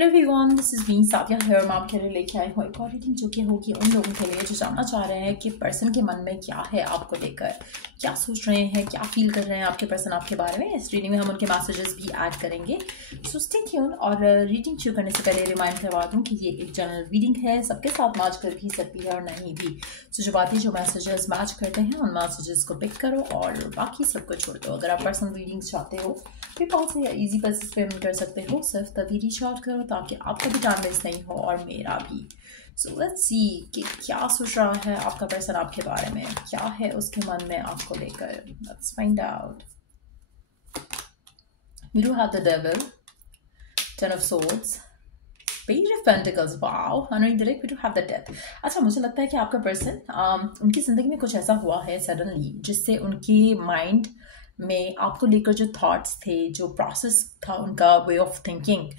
Hello everyone, this is me Sadia here. मैं आपके लिए लेके आई हूँ एक और रीडिंग जो कि होगी उन लोगों के लिए जो जानना चाह रहे हैं कि पर्सन के मन में क्या है आपको लेकर, क्या सोच रहे हैं, क्या फील कर रहे हैं आपके पर्सन आपके बारे में। इस रीडिंग में हम उनके मैसेजेस भी ऐड करेंगे, सो स्टे ट्यून। और रीडिंग शुरू करने से पहले रिमाइंड करवा दूँ कि ये एक जनरल रीडिंग है, सबके साथ मैच कर भी सकती है और नहीं भी। सो जो बातें जो मैसेजेस मैच करते हैं उन मैसेजेस को पिक करो और बाकी सबको छोड़ दो। अगर आप पर्सनल रीडिंग्स चाहते हो पेपल से या ईजी बेसिस पेमेंट कर सकते हो, सिर्फ तभी रीच आउट करो ताकि आपका भी टाइम वेस्ट नहीं हो और मेरा भी। सो लेट्स सी कि क्या सोच रहा है आपका पर्सन आपके बारे में, क्या है उसके मन में आपको लेकर। Let's find out. We do have the devil, ten of swords, page of pentacles, wow, and redirect we do have the death। अच्छा, मुझे लगता है कि आपका पर्सन उनकी जिंदगी में कुछ ऐसा हुआ है सडनली जिससे उनके माइंड में आपको लेकर जो थॉट्स थे, जो प्रोसेस था, उनका वे ऑफ थिंकिंग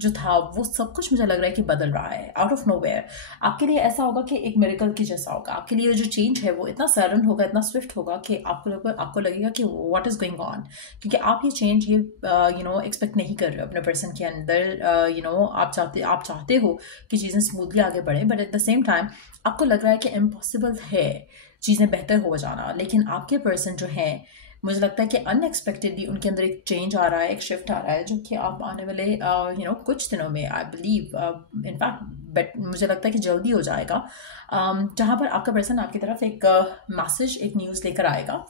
जो था, वो सब कुछ मुझे लग रहा है कि बदल रहा है आउट ऑफ नोवेयर। आपके लिए ऐसा होगा कि एक मिरेकल की जैसा होगा। आपके लिए जो चेंज है वो इतना सडन होगा, इतना स्विफ्ट होगा कि आपको लगेगा कि व्हाट इज गोइंग ऑन, क्योंकि आप ये चेंज ये एक्सपेक्ट नहीं कर रहे हो अपने पर्सन के अंदर। आप चाहते हो कि चीज़ें स्मूथली आगे बढ़े, but at the same time आपको लग रहा है कि इम्पॉसिबल है चीज़ें बेहतर हो जाना। लेकिन आपके पर्सन जो है, मुझे लगता है कि अनएक्सपेक्टेडली उनके अंदर एक चेंज आ रहा है, एक शिफ्ट आ रहा है, जो कि आप आने वाले कुछ दिनों में, आई बिलीव इनफैक्ट मुझे लगता है कि जल्दी हो जाएगा, जहाँ पर आपका पर्सन आपकी तरफ एक मैसेज, एक न्यूज़ लेकर आएगा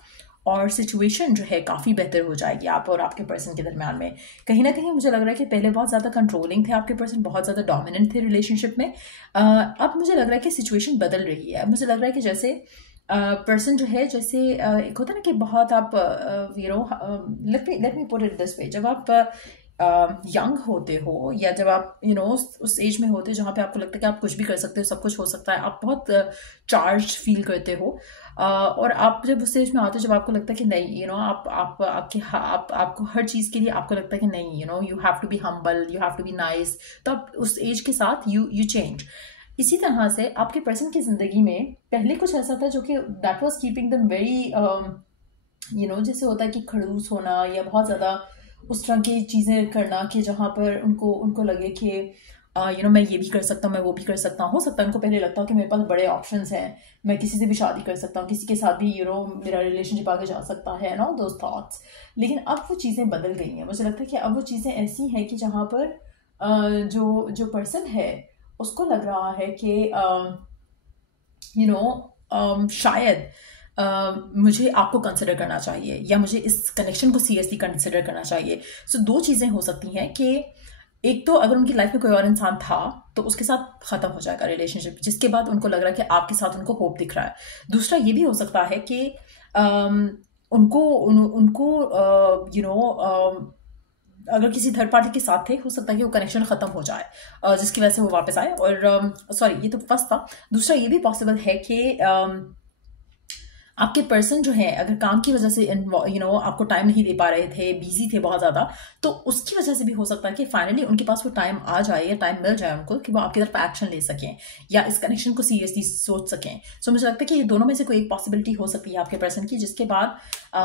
और सिचुएशन जो है काफ़ी बेहतर हो जाएगी आप और आपके पर्सन के दरम्यान में। कहीं ना कहीं मुझे लग रहा है कि पहले बहुत ज़्यादा कंट्रोलिंग थे आपके पर्सन, बहुत ज़्यादा डोमिनेंट थे रिलेशनशिप में। अब मुझे लग रहा है कि सिचुएशन बदल रही है। मुझे लग रहा है कि जैसे पर्सन जो है, जैसे एक होता है ना कि बहुत आप let me put it this way, जब आप यंग होते हो या जब आप उस एज में होते हो जहाँ पे आपको लगता है कि आप कुछ भी कर सकते हो, सब कुछ हो सकता है, आप बहुत चार्ज फील करते हो, और आप जब उस एज में आते हो जब आपको लगता है कि नहीं, आपको हर चीज़ के लिए आपको लगता है कि नहीं, you have to be humble, you have to be nice, तो आप उस एज के साथ यू चेंज। इसी तरह से आपके पर्सन की जिंदगी में पहले कुछ ऐसा था जो कि that was keeping them very जैसे होता है कि खड़ूस होना या बहुत ज़्यादा उस तरह की चीज़ें करना कि जहाँ पर उनको लगे कि मैं ये भी कर सकता हूँ, मैं वो भी कर सकता हूँ। हो सकता है उनको पहले लगता हो कि मेरे पास बड़े ऑप्शंस हैं, मैं किसी से भी शादी कर सकता हूँ, किसी के साथ भी मेरा रिलेशनशिप आगे जा सकता है, दोज थॉट्स। लेकिन अब वो चीज़ें बदल गई हैं। मुझे लगता है कि अब वो चीज़ें ऐसी हैं कि जहाँ पर जो पर्सन है उसको लग रहा है कि शायद मुझे आपको कंसिडर करना चाहिए या मुझे इस कनेक्शन को सीरियसली कंसिडर करना चाहिए। सो दो चीज़ें हो सकती हैं कि एक तो अगर उनकी लाइफ में कोई और इंसान था तो उसके साथ ख़त्म हो जाएगा रिलेशनशिप, जिसके बाद उनको लग रहा है कि आपके साथ उनको होप दिख रहा है। दूसरा ये भी हो सकता है कि उनको अगर किसी थर्ड पार्टी के साथ थे, हो सकता है कि वो कनेक्शन ख़त्म हो जाए, जिसकी वजह से वो वापस आए। और सॉरी, ये तो फर्स्ट था। दूसरा ये भी पॉसिबल है कि आपके पर्सन जो है अगर काम की वजह से आपको टाइम नहीं दे पा रहे थे, बिजी थे बहुत ज़्यादा, तो उसकी वजह से भी हो सकता है कि फाइनली उनके पास वो टाइम आ जाए या टाइम मिल जाए उनको कि वो आपकी तरफ एक्शन ले सकें या इस कनेक्शन को सीरियसली सोच सकें। सो मुझे लगता है कि ये दोनों में से कोई एक पॉसिबिलिटी हो सकती है आपके पर्सन की, जिसके बाद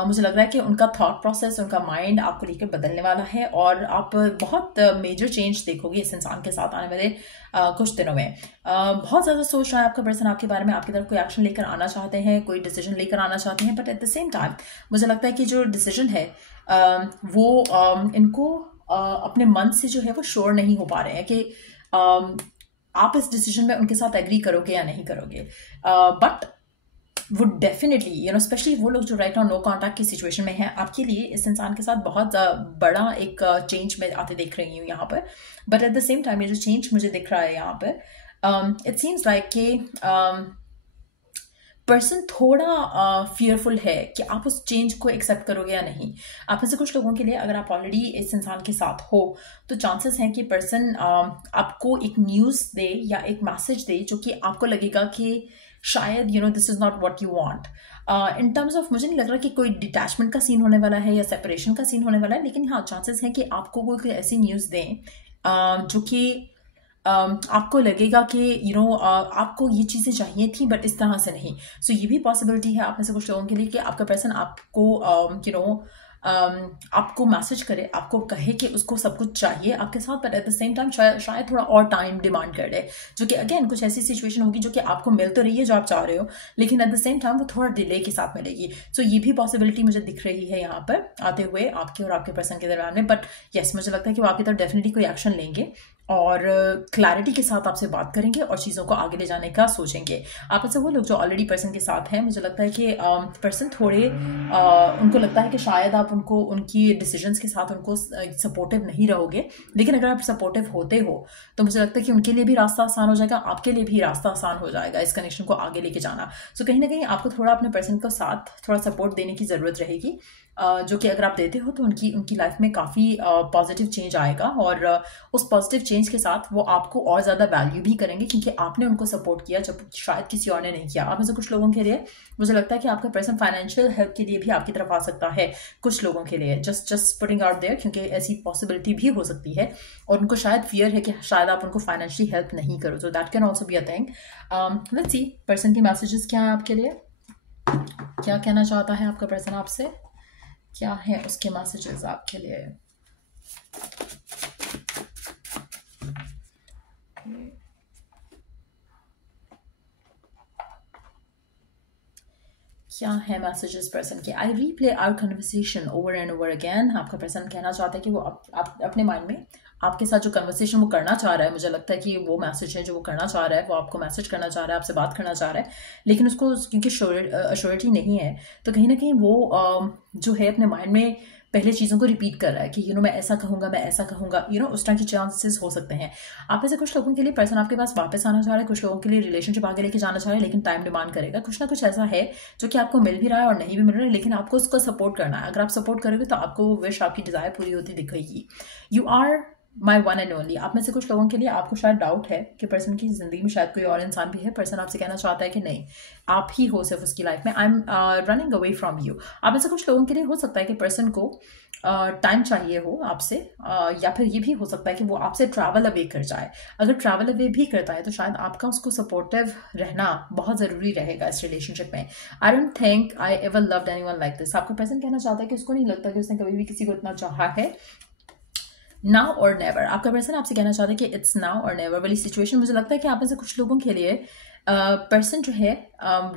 मुझे लग रहा है कि उनका थॉट प्रोसेस, उनका माइंड आपको लेकर बदलने वाला है और आप बहुत मेजर चेंज देखोगे इस इंसान के साथ आने वाले कुछ दिनों में। बहुत ज़्यादा सोच रहा है आपका पर्सन आपके बारे में, आपकी तरफ कोई एक्शन लेकर आना चाहते हैं, कोई डिसीजन लेकर आना चाहते हैं, but at the same time मुझे लगता है कि जो डिसीजन है वो इनको अपने मन से जो है वो श्योर नहीं हो पा रहे हैं कि आप इस डिसीजन में उनके साथ एग्री करोगे या नहीं करोगे। बट वो डेफिनेटली स्पेशली वो लोग जो राइट नाउ नो कॉन्टैक्ट की सिचुएशन में है, आपके लिए इस इंसान के साथ बहुत बड़ा एक चेंज मैं आते देख रही हूँ यहाँ पर। But at the same time ये जो चेंज मुझे दिख रहा है यहाँ पर, इट सीम्स लाइक कि पर्सन थोड़ा फियरफुल है कि आप उस चेंज को एक्सेप्ट करोगे या नहीं। आप में से कुछ लोगों के लिए अगर आप ऑलरेडी इस इंसान के साथ हो तो चांसेस हैं कि पर्सन आपको एक न्यूज़ दे या एक मैसेज दे जो कि आपको लगेगा कि शायद this is not what you want. In terms of मुझे नहीं लग रहा कि कोई डिटैचमेंट का सीन होने वाला है या सेपरेशन का सीन होने वाला है, लेकिन हाँ चांसेस हैं कि आपको कोई ऐसी न्यूज़ दें जो कि आपको लगेगा कि आपको ये चीज़ें चाहिए थी बट इस तरह से नहीं। सो ये भी पॉसिबिलिटी है आप में से कुछ लोगों के लिए कि आपका पर्सन आपको आपको मैसेज करे, आपको कहे कि उसको सब कुछ चाहिए आपके साथ, but at the same time शायद थोड़ा और टाइम डिमांड कर ले, जो कि अगेन कुछ ऐसी सिचुएशन होगी जो कि आपको मिल तो रही है जो आप चाह रहे हो, लेकिन एट द सेम टाइम वो थोड़ा डिले के साथ मिलेगी। सो ये भी पॉसिबिलिटी मुझे दिख रही है यहाँ पर आते हुए आपके और आपके पर्सन के दरम्यान में। बट यस, मुझे लगता है कि वो आपकी तरफ डेफिनेटली कोई एक्शन लेंगे और क्लैरिटी के साथ आपसे बात करेंगे और चीज़ों को आगे ले जाने का सोचेंगे। आप में से वो लोग जो ऑलरेडी पर्सन के साथ हैं, मुझे लगता है कि पर्सन थोड़े उनको लगता है कि शायद आप उनको उनकी डिसीजंस के साथ उनको सपोर्टिव नहीं रहोगे, लेकिन अगर आप सपोर्टिव होते हो तो मुझे लगता है कि उनके लिए भी रास्ता आसान हो जाएगा, आपके लिए भी रास्ता आसान हो जाएगा इस कनेक्शन को आगे लेके जाना। सो कहीं ना कहीं आपको थोड़ा अपने पर्सन को साथ थोड़ा सपोर्ट देने की ज़रूरत रहेगी, जो कि अगर आप देते हो तो उनकी लाइफ में काफ़ी पॉजिटिव चेंज आएगा, और उस पॉजिटिव चेंज के साथ वो आपको और ज़्यादा वैल्यू भी करेंगे क्योंकि आपने उनको सपोर्ट किया जब शायद किसी और ने नहीं किया। आप में से कुछ लोगों के लिए मुझे लगता है कि आपका पर्सन फाइनेंशियल हेल्प के लिए भी आपकी तरफ आ सकता है, कुछ लोगों के लिए जस्ट पुटिंग आउट देयर, क्योंकि ऐसी पॉसिबिलिटी भी हो सकती है और उनको शायद फियर है कि शायद आप उनको फाइनेंशियली हेल्प नहीं करो। So that can also be a thing. Let's see person के मैसेजेस क्या है आपके लिए, क्या कहना चाहता है आपका पर्सन आपसे, क्या है उसके मैसेजेस आपके लिए। क्या है मैसेजेस पर्सन के। I replay our conversation over and over again. आपका पर्सन कहना चाहता है कि वो आप अपने माइंड में आपके साथ जो कन्वर्सेशन वो करना चाह रहा है, मुझे लगता है कि वो मैसेज है जो वो करना चाह रहा है, वो आपको मैसेज करना चाह रहा है, आपसे बात करना चाह रहा है, लेकिन उसको क्योंकि श्योरिटी नहीं है तो कहीं ना कहीं वो जो है अपने माइंड में पहले चीज़ों को रिपीट कर रहा है कि मैं ऐसा कहूँगा, मैं ऐसा कहूँगा, उस तरह की चांसेस हो सकते हैं। आप में से कुछ लोगों के लिए पर्सन आपके पास वापस आना चाह रहा है, कुछ लोगों के लिए रिलेशनशिप आगे लेके जाना चाह रहा है, लेकिन टाइम डिमांड करेगा। कुछ ना कुछ ऐसा है जो कि आपको मिल भी रहा है और नहीं भी मिल रहा है, लेकिन आपको उसको सपोर्ट करना है। अगर आप सपोर्ट करोगे तो आपको वो विश, आपकी डिजायर पूरी होती दिखेगी। You are my one and only. आप में से कुछ लोगों के लिए आपको शायद डाउट है कि पर्सन की जिंदगी में शायद कोई और इंसान भी है। पर्सन आपसे कहना चाहता है कि नहीं, आप ही हो सिर्फ उसकी लाइफ में। I am running away from you. आप में से कुछ लोगों के लिए हो सकता है कि पर्सन को टाइम चाहिए हो आपसे, या फिर ये भी हो सकता है कि वो आपसे ट्रैवल अवे कर जाए। अगर ट्रैवल अवे भी करता है तो शायद आपका उसको सपोर्टिव रहना बहुत ज़रूरी रहेगा इस रिलेशनशिप में। I don't think I ever loved anyone like this. आपका पर्सन कहना चाहता है कि उसको नहीं लगता कि उसने कभी भी किसी को इतना चाहा है। नाउ और नेवर। आपका पर्सन आपसे कहना चाहता है कि इट्स नाउ और नेवर वाली सिचुएशन। मुझे लगता है कि आप में से कुछ लोगों के लिए पर्सन जो है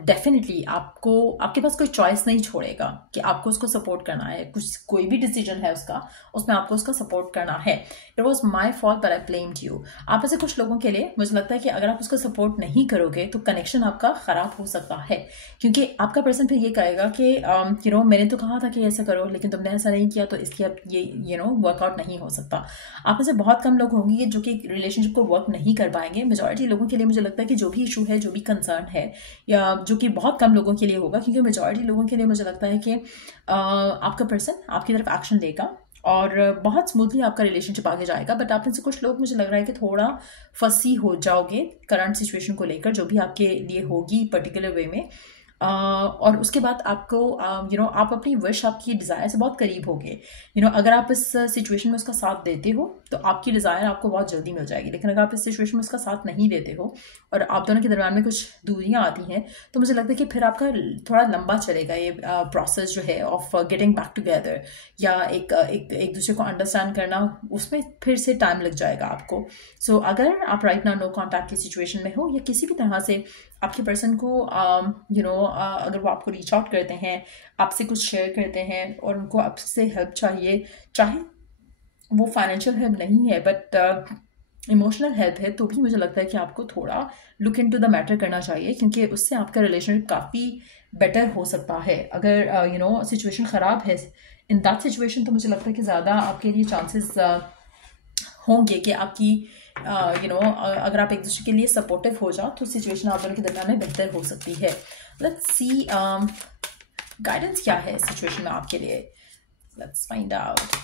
डेफिनेटली आपके पास कोई चॉइस नहीं छोड़ेगा कि आपको उसको सपोर्ट करना है। कोई भी डिसीजन है उसमें आपको उसका सपोर्ट करना है। It was my fault but I blamed you. आप में से कुछ लोगों के लिए मुझे लगता है कि अगर आप उसको सपोर्ट नहीं करोगे तो कनेक्शन आपका खराब हो सकता है, क्योंकि आपका पर्सन फिर ये कहेगा कि मैंने तो कहा था कि ऐसा करो लेकिन तुमने ऐसा नहीं किया, तो इसलिए अब ये वर्कआउट नहीं हो सकता। आप में से बहुत कम लोग होंगे जो कि रिलेशनशिप को वर्क नहीं कर पाएंगे। मेजॉरिटी लोगों के लिए मुझे लगता है कि जो भी इशू है, जो भी कंसर्न है, या जो कि बहुत कम लोगों के लिए होगा, क्योंकि मेजॉरिटी लोगों के लिए मुझे लगता है कि आपका पर्सन आपकी तरफ एक्शन लेगा और बहुत स्मूथली आपका रिलेशनशिप आगे जाएगा। बट आप में से कुछ लोग मुझे लग रहा है कि थोड़ा फंसी हो जाओगे करंट सिचुएशन को लेकर, जो भी आपके लिए होगी पर्टिकुलर वे में। और उसके बाद आपको आप अपनी विश, आपकी डिज़ायर से बहुत करीब होगे। अगर आप इस सिचुएशन में उसका साथ देते हो तो आपकी डिज़ायर आपको बहुत जल्दी मिल जाएगी, लेकिन अगर आप इस सिचुएशन में उसका साथ नहीं देते हो और आप दोनों के दरम्यान में कुछ दूरियां आती हैं, तो मुझे लगता है कि फिर आपका थोड़ा लंबा चलेगा ये प्रोसेस जो है ऑफ गेटिंग बैक टुगेदर, या एक दूसरे को अंडरस्टैंड करना, उसमें फिर से टाइम लग जाएगा आपको। सो अगर आप राइट नाउ नो कॉन्टैक्ट की सिचुएशन में हो, या किसी भी तरह से आपके पर्सन को अगर वो आपको रीच आउट करते हैं, आपसे कुछ शेयर करते हैं और उनको आपसे हेल्प चाहिए, चाहे वो फाइनेंशियल हेल्प नहीं है बट इमोशनल हेल्प है, तो भी मुझे लगता है कि आपको थोड़ा लुक इनटू द मैटर करना चाहिए, क्योंकि उससे आपका रिलेशनशिप काफ़ी बेटर हो सकता है। अगर सिचुएशन ख़राब है इन दैट सिचुएशन, तो मुझे लगता है कि ज़्यादा आपके लिए चांसेस होंगे कि आपकी अगर आप एक दूसरे के लिए सपोर्टिव हो जाओ तो सिचुएशन आप दोनों के दरमियान में बेहतर हो सकती है। लेट्स सी गाइडेंस क्या है सिचुएशन में आपके लिए। Let's find out.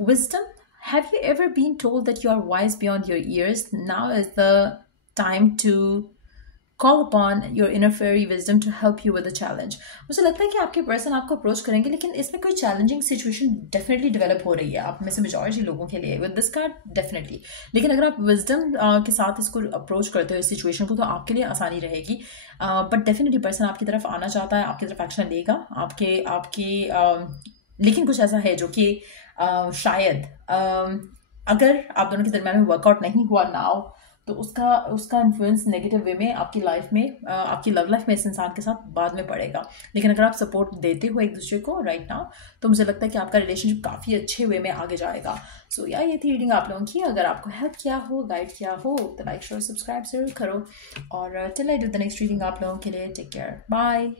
Wisdom. Have you ever been told that you are wise beyond your years? Now is the time to Call upon your inner fairy wisdom to help you with the challenge. मुझे लगता है कि आपके person आपको approach करेंगे, लेकिन इसमें कोई चैलेंजिंग सिचुएशन डेफिनेटली डेवलप हो रही है आप में से मेजॉरिटी लोगों के लिए विद दिस कार्ड डेफिनेटली। लेकिन अगर आप विजडम के साथ इसको अप्रोच करते हो इस सिचुएशन को, तो आपके लिए आसानी रहेगी। बट डेफिनेटली पर्सन आपकी तरफ आना चाहता है, आपकी तरफ एक्शन लेगा आपके आपके लेकिन कुछ ऐसा है जो कि शायद अगर आप दोनों के दरम्यान में वर्कआउट नहीं हुआ नाउ, तो उसका इन्फ्लुएंस नेगेटिव वे में आपकी लाइफ में, आपकी लव लाइफ में इस इंसान के साथ बाद में पड़ेगा। लेकिन अगर आप सपोर्ट देते हो एक दूसरे को राइट नाउ, तो मुझे लगता है कि आपका रिलेशनशिप काफ़ी अच्छे वे में आगे जाएगा। सो या ये थी रीडिंग आप लोगों की। अगर आपको हेल्प किया हो, गाइड किया हो, तो लाइक शेयर सब्सक्राइब जरूर करो। और till I do the next reading आप लोगों के लिए टेक केयर, बाय।